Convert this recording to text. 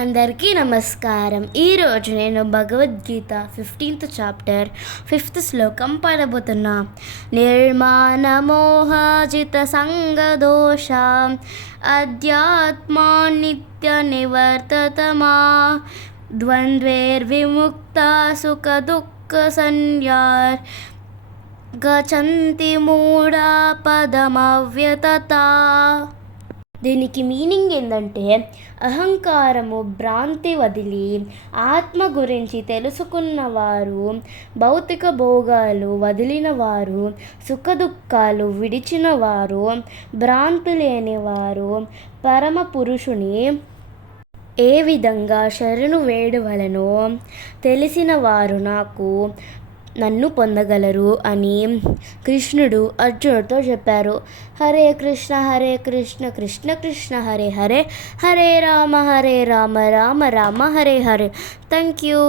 అందరికీ నమస్కారం. ఈరోజు నేను భగవద్గీత 15th చాప్టర్ 5th శ్లోకం పాడబోతున్నా. నిర్మాణమోహాజిత సంగదోష అధ్యాత్మా నిత్య నివర్తతమా ద్వంద్వైర్విముక్త సుఖ దుఃఖ సంయార్ గచ్చంతి మూఢా పదమవ్యతతా. దీనికి మీనింగ్ ఏంటంటే, అహంకారము భ్రాంతి వదిలి ఆత్మ గురించి తెలుసుకున్నవారు, భౌతిక భోగాలు వదిలినవారు, సుఖదుఖాలు విడిచినవారు, భ్రాంతి లేనివారు పరమ పురుషుని ఏ విధంగా శరణు వేడవలనో తెలిసిన వారు నన్ను పొందగలరు అని కృష్ణుడు అర్జునుడితో చెప్పారు. హరే కృష్ణ కృష్ణ కృష్ణ హరే హరే, హరే రామ రామ రామ హరే హరే. Thank you.